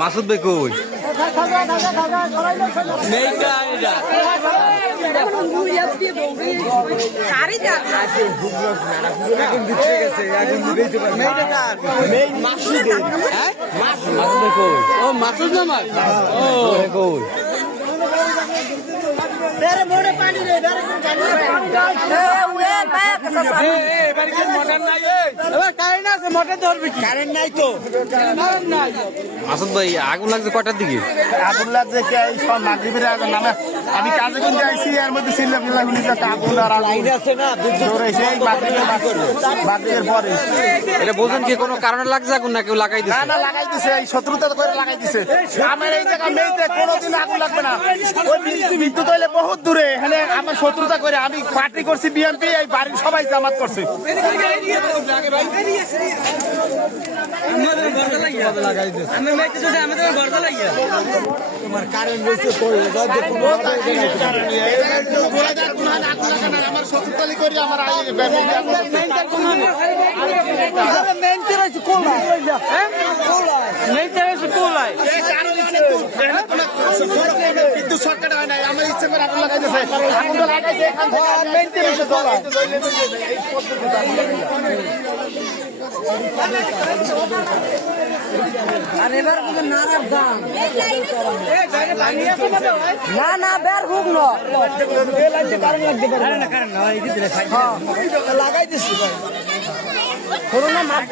মাসুদ ভাই কই মাসুদ না কই মাসুদ ভাই আগুন লাগছে কটার দিকে? আগুন লাগছে মাগরিবের আগুন নামে আমি কাজে কিন্তু আইছি এর মধ্যে ছিলাম আগুন আর মাগরিবের পরে। এটা বোঝেন কি কোনো কারণে লাগছে আগুন না কেউ লাগাই দিচ্ছে? না লাগাই দিছে, এই শত্রুতা করে লাগাই দিছে। আমার এই জায়গা মেয়েতে কোনোদিন আগুন লাগবে না। ওই বিদ্যুৎ হইলে বহুত দূরে, এখানে আমার শত্রুতা করে আমি পার্টি করছি বিএনপি, এই বাড়ির সবাই জামাত করছে। আমার শত্রুতালি করে আমার বিদ্যুৎ সরকার হয় নাই, আমার ইচ্ছে করে আগুন লাগাইতেছে। না না বের হুক লাগাই দিচ্ছি করোনা মাছ